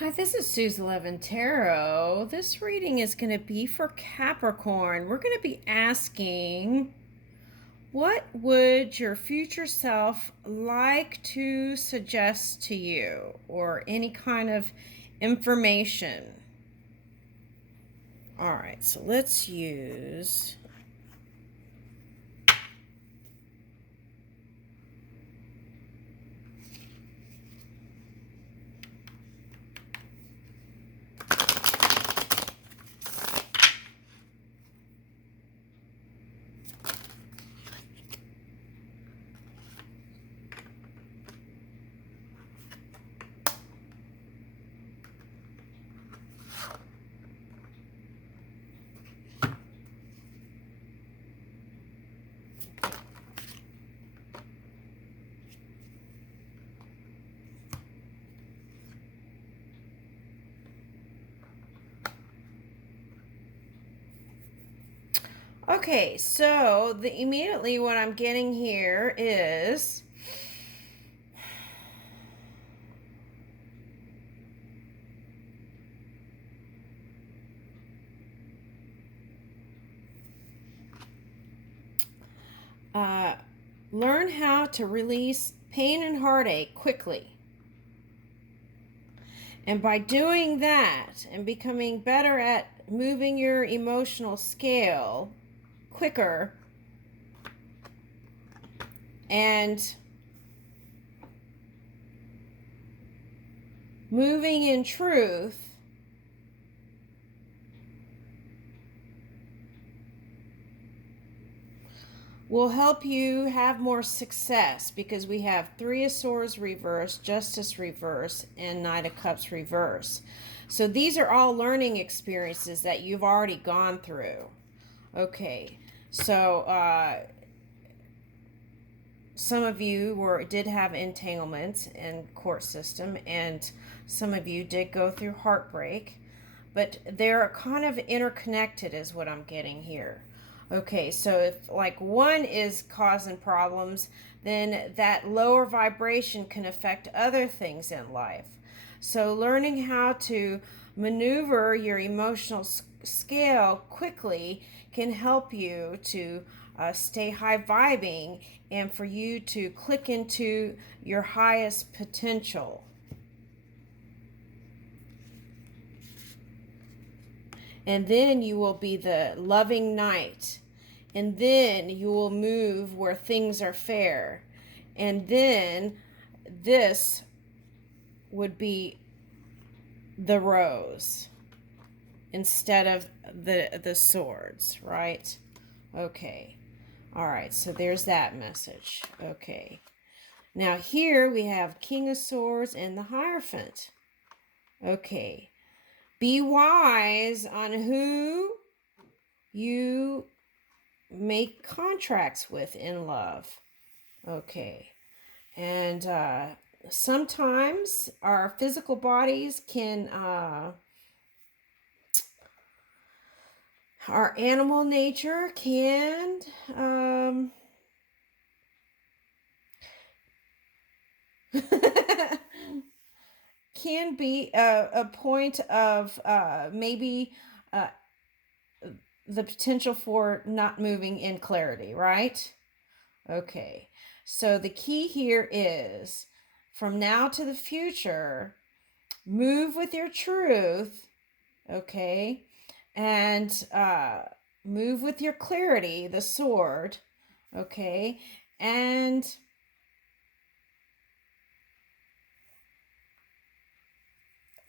Hi, this is Sue's 11 Tarot. This reading is going to be for Capricorn. We're going to be asking, what would your future self like to suggest to you, or any kind of information? All right, so let's use. Okay, so the immediately what I'm getting here is uh, learn how to release pain and heartache quickly. And by doing that and becoming better at moving your emotional scale quicker and moving in truth, will help you have more success, because we have Three of Swords reverse, Justice reverse, and Knight of Cups reverse. So these are all learning experiences that you've already gone through. Okay, so some of you did have entanglements in court system, and some of you did go through heartbreak, but they're kind of interconnected is what I'm getting here. Okay, so if like one is causing problems, then that lower vibration can affect other things in life. So learning how to maneuver your emotional scale quickly can help you to stay high vibing and for you to click into your highest potential. And then you will be the loving knight. And then you will move where things are fair. And then this would be the rose instead of the swords, right? Okay. All right, so there's that message. Okay. Now here we have King of Swords and the Hierophant. Okay. Be wise on who you make contracts with in love. Okay. And sometimes our physical bodies can, our animal nature can, can be a point of maybe uh, the potential for not moving in clarity, right? Okay. So the key here is, from now to the future, move with your truth, okay? And move with your clarity, the sword, okay? And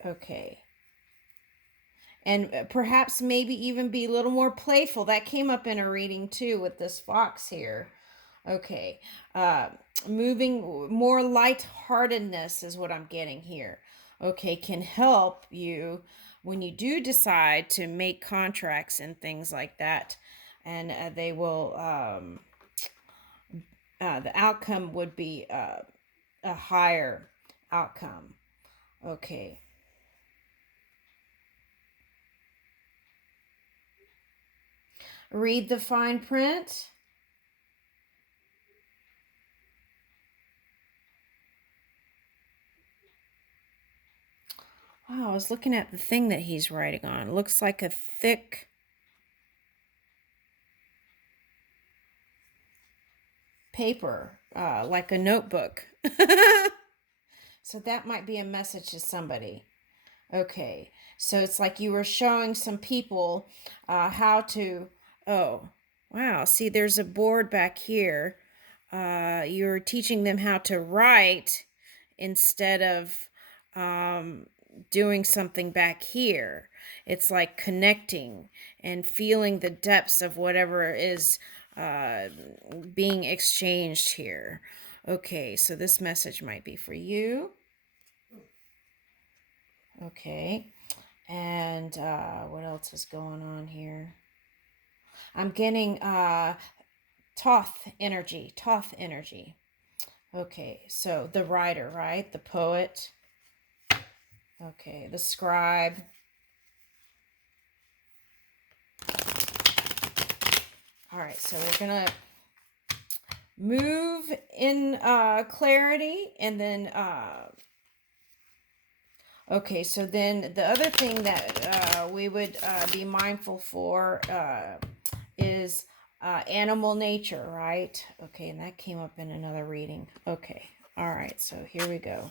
okay. And perhaps maybe even be a little more playful. That came up in a reading too with this fox here. Okay. Moving more lightheartedness is what I'm getting here. Okay, can help you when you do decide to make contracts and things like that. And they will, the outcome would be a higher outcome. Okay. Read the fine print. Wow, I was looking at the thing that he's writing on. It looks like a thick paper, like a notebook. So that might be a message to somebody. Okay, so it's like you were showing some people how to. Oh, wow. See, there's a board back here. You're teaching them how to write instead of doing something back here. It's like connecting and feeling the depths of whatever is being exchanged here. Okay, so this message might be for you. Okay. And what else is going on here? I'm getting Thoth energy. Thoth energy. Okay, so the writer, right? The poet. Okay, the scribe. All right, so we're going to move in clarity and then okay, so then the other thing that we would be mindful for is animal nature, right? Okay, and that came up in another reading. Okay, all right, so here we go.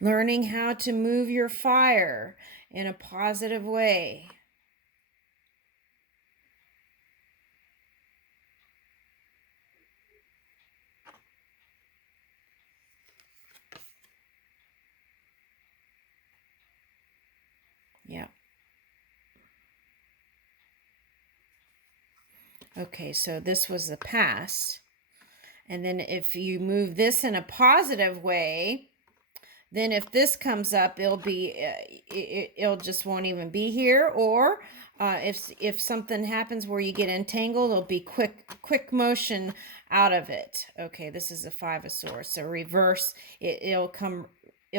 Learning how to move your fire in a positive way. Yeah. Okay, so this was the past. And then if you move this in a positive way, then if this comes up, it'll be it'll just won't even be here. Or if something happens where you get entangled, it'll be quick motion out of it. Okay, this is the Five of Swords. So reverse, it'll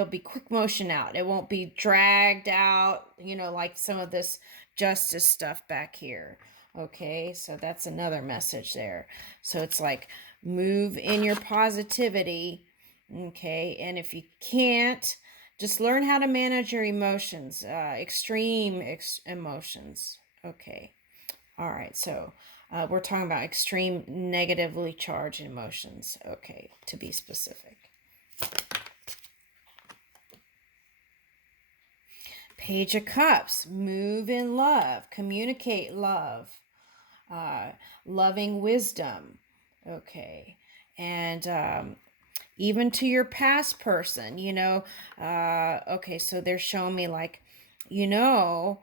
be quick motion out. It won't be dragged out, like some of this justice stuff back here. Okay, so that's another message there. So it's like move in your positivity. Okay, and if you can't, just learn how to manage your emotions, extreme emotions. Okay, all right, so we're talking about extreme negatively charged emotions. Okay, to be specific. Page of Cups, move in love, communicate love, loving wisdom. Okay, and even to your past person, okay, so they're showing me like, okay,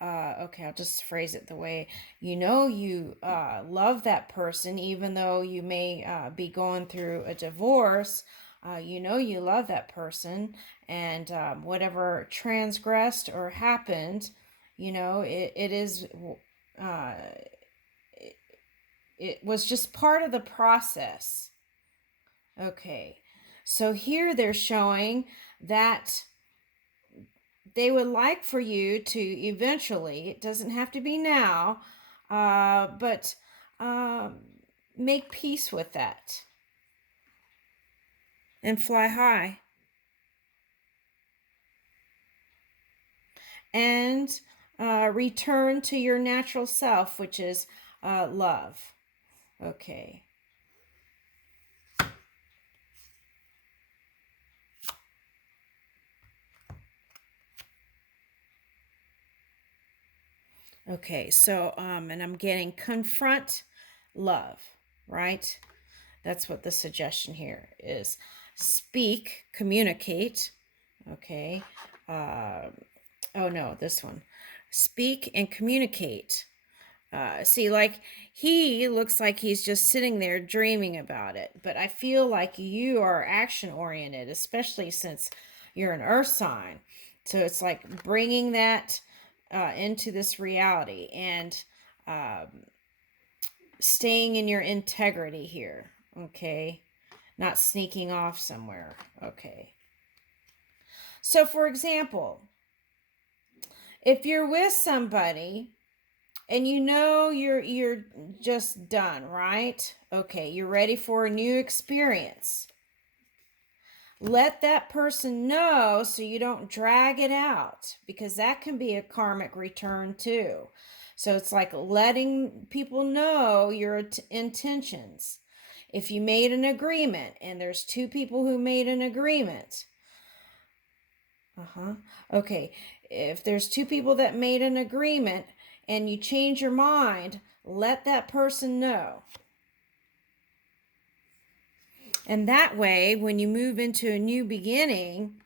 I'll just phrase it the way, you love that person, even though you may be going through a divorce, you love that person, and whatever transgressed or happened, it is, uh, it was just part of the process. Okay, so here they're showing that they would like for you to eventually, it doesn't have to be now, but make peace with that and fly high. And return to your natural self, which is love. Okay. Okay, so and I'm getting confront love, right? That's what the suggestion here is. Speak, communicate. Okay. Oh no, this one. Speak and communicate. See, like he looks like he's just sitting there dreaming about it, but I feel like you are action oriented, especially since you're an earth sign. So it's like bringing that into this reality and staying in your integrity here. Okay, not sneaking off somewhere. Okay. So, for example, if you're with somebody And you know you're just done, right? Okay, you're ready for a new experience. Let that person know so you don't drag it out, because that can be a karmic return too. So it's like letting people know your intentions. If you made an agreement and there's two people who made an agreement, okay, if there's two people that made an agreement and you change your mind, let that person know. And that way, when you move into a new beginning,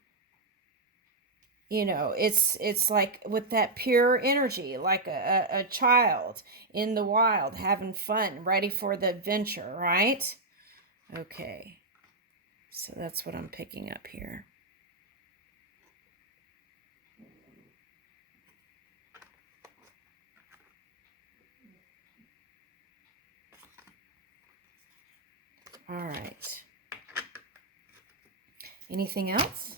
it's like with that pure energy, like a child in the wild having fun, ready for the adventure, right? Okay, so that's what I'm picking up here. All right. Anything else?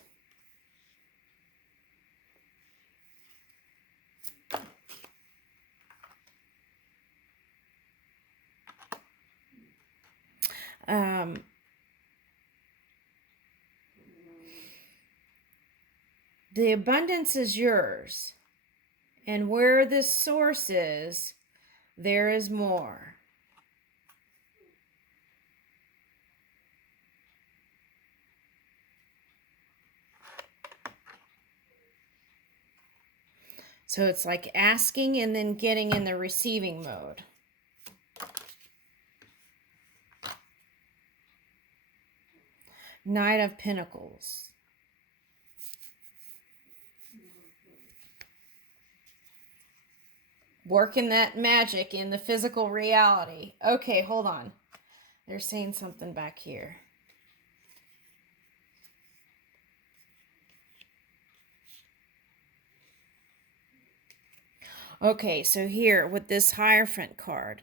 The abundance is yours, and where this source is, there is more. So it's like asking and then getting in the receiving mode. Knight of Pentacles. Working that magic in the physical reality. Okay, hold on. They're saying something back here. Okay, so here with this Hierophant card,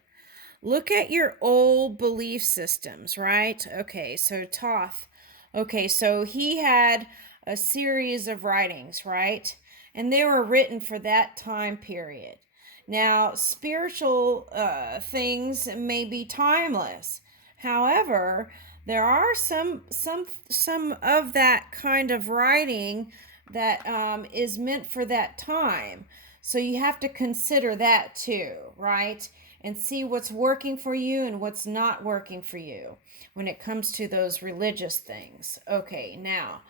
look at your old belief systems, right? Okay, so Thoth. Okay, so he had a series of writings, right? And they were written for that time period. Now, spiritual things may be timeless. However, there are some of that kind of writing that is meant for that time. So you have to consider that too, right? And see what's working for you and what's not working for you when it comes to those religious things. Okay, now,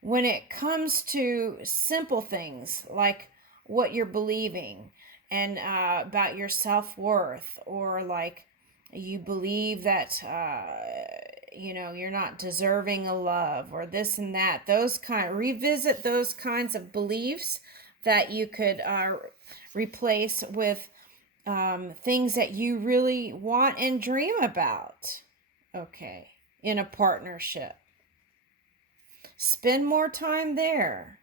when it comes to simple things like what you're believing and about your self-worth, or like you believe that you're not deserving of love, or this and that, revisit those kinds of beliefs that you could replace with things that you really want and dream about, okay, in a partnership. Spend more time there.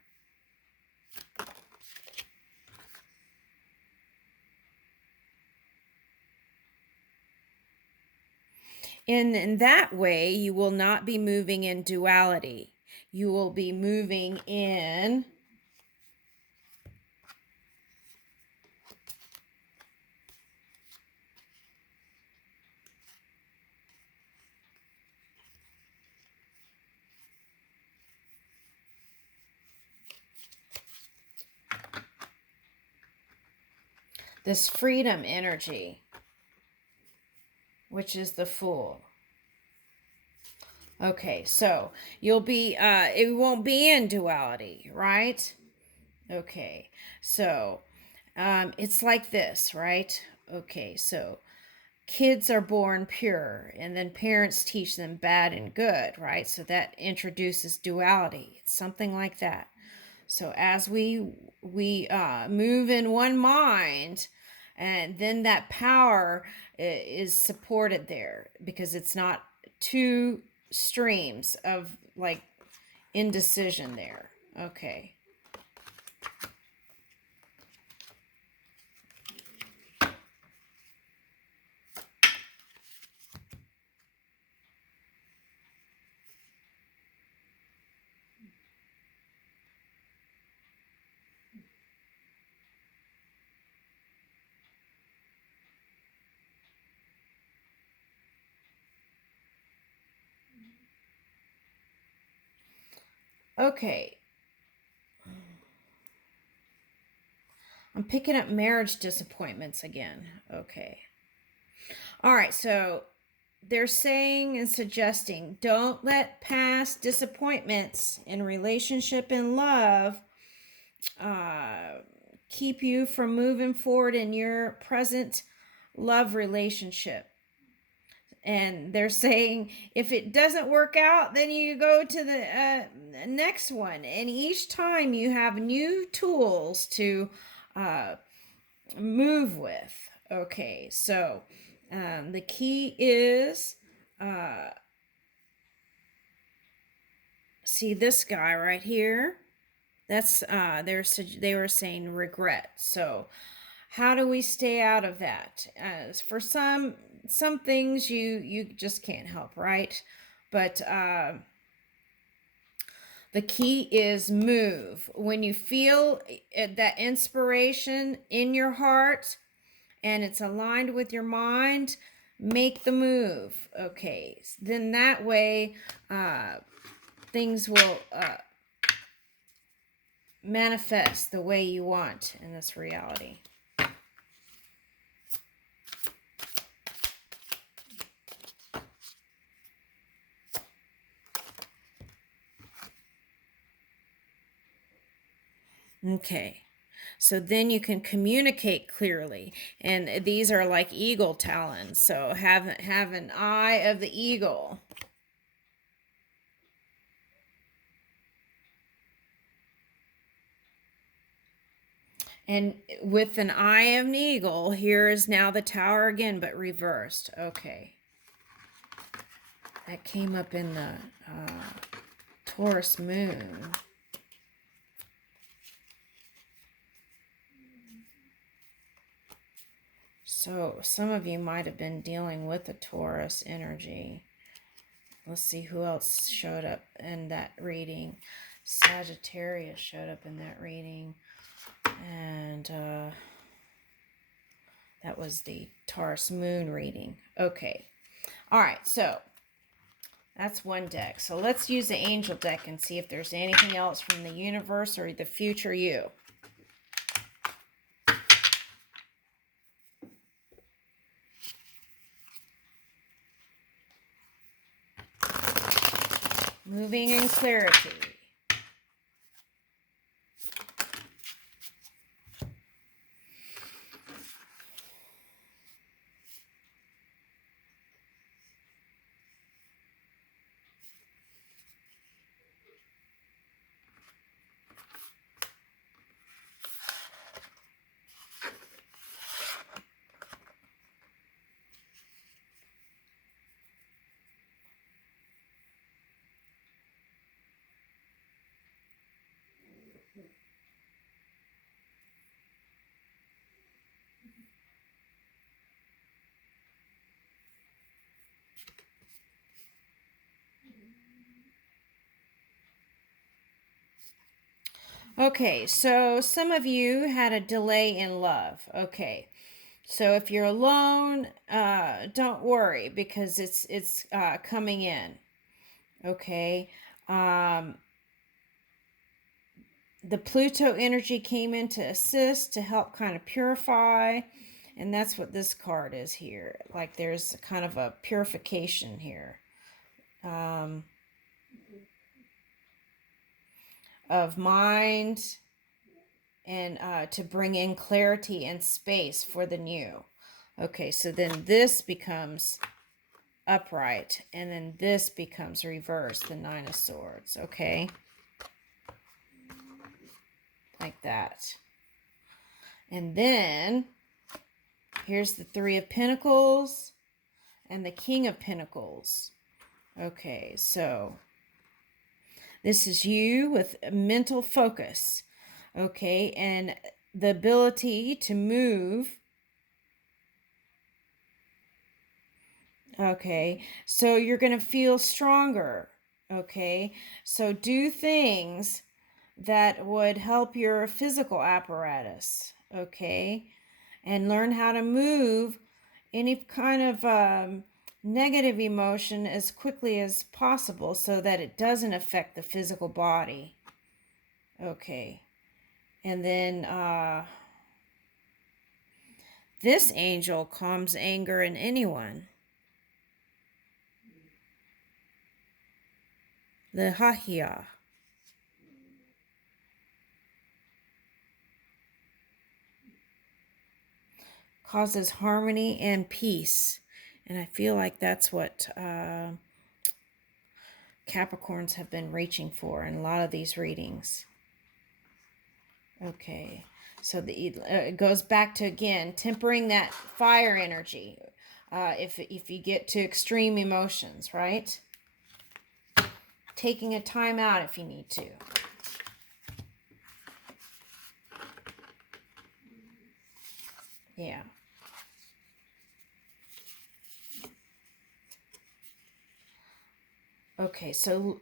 And in that way, you will not be moving in duality. You will be moving in this freedom energy, which is the Fool. Okay, so you'll be, it won't be in duality, right? Okay, so it's like this, right? Okay, so kids are born pure, and then parents teach them bad and good, right? So that introduces duality. It's something like that. So as we move in one mind, and then that power is supported there, because it's not two streams of like indecision there. Okay. Okay. I'm picking up marriage disappointments again. Okay. All right, so they're saying and suggesting don't let past disappointments in relationship and love uh, keep you from moving forward in your present love relationship. And they're saying if it doesn't work out, then you go to the next one. And each time you have new tools to move with. Okay, so the key is see this guy right here. That's they were saying regret. So how do we stay out of that? For some things you just can't help, right? But the key is move. When you feel that inspiration in your heart and it's aligned with your mind, make the move. Okay, then that way things will manifest the way you want in this reality. Okay, so then you can communicate clearly, and these are like eagle talons. So have an eye of the eagle. And with an eye of an eagle, here is now the tower again, but reversed. Okay. That came up in the Taurus moon. So some of you might have been dealing with the Taurus energy. Let's see who else showed up in that reading. Sagittarius showed up in that reading. And that was the Taurus moon reading. Okay. All right. So that's one deck. So let's use the angel deck and see if there's anything else from the universe or the future you. Moving in clarity. Okay, so some of you had a delay in love. Okay, so if you're alone, don't worry because it's coming in. Okay, the Pluto energy came in to assist to help kind of purify, and that's what this card is here. Like there's kind of a purification here. Of mind and to bring in clarity and space for the new. Okay, so then this becomes upright and then this becomes reversed, the Nine of Swords. Okay, like that. And then here's the Three of Pentacles and the King of Pentacles. Okay, so this is you with mental focus, okay, and the ability to move. Okay, so you're going to feel stronger, okay? So do things that would help your physical apparatus, okay? And learn how to move any kind of negative emotion as quickly as possible so that it doesn't affect the physical body. Okay. And then this angel calms anger in anyone. Lehahia. Causes harmony and peace. And I feel like that's what Capricorns have been reaching for in a lot of these readings. Okay, so it goes back to, again, tempering that fire energy if you get to extreme emotions, right? Taking a time out if you need to. Yeah. Okay, so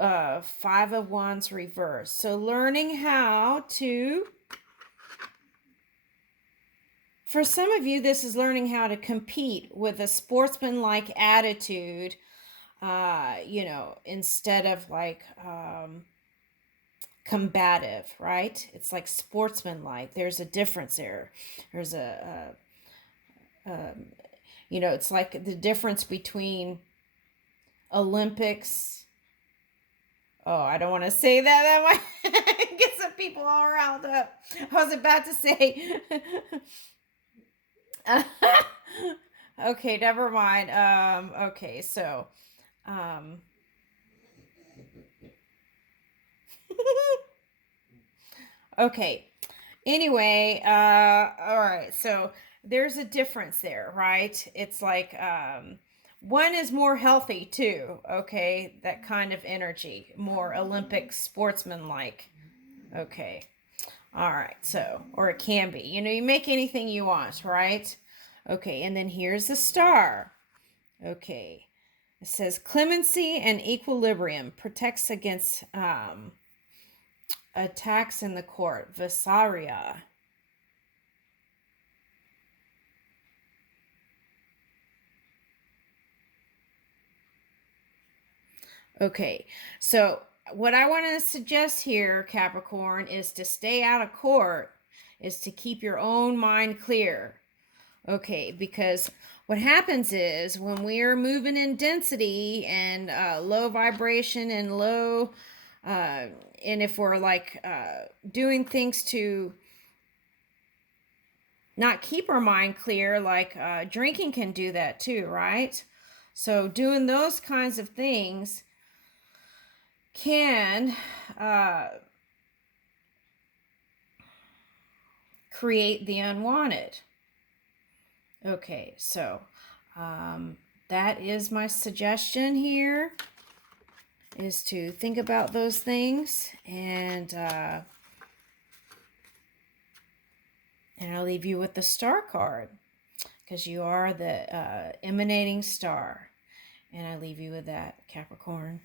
Five of Wands reverse. So learning how to, for some of you, this is learning how to compete with a sportsmanlike attitude, instead of like combative, right? It's like sportsmanlike. There's a difference there. There's it's like the difference between Olympics. Oh, I don't want to say that. That might get some people all riled up. I was about to say. Okay, never mind. Okay, so. Okay. Anyway, all right. So there's a difference there, right? It's like one is more healthy too, okay? That kind of energy, more Olympic sportsman like. Okay. All right. So, or it can be. You make anything you want, right? Okay, and then here's the star. Okay. It says clemency and equilibrium protects against attacks in the court. Visaria. Okay, so what I want to suggest here, Capricorn, is to stay out of court, is to keep your own mind clear. Okay, because what happens is when we are moving in density and low vibration and low, and if we're like doing things to not keep our mind clear, like drinking can do that too, right? So doing those kinds of things can create the unwanted. Okay, so that is my suggestion here, is to think about those things, and I'll leave you with the star card, because you are the emanating star, and I leave you with that, Capricorn.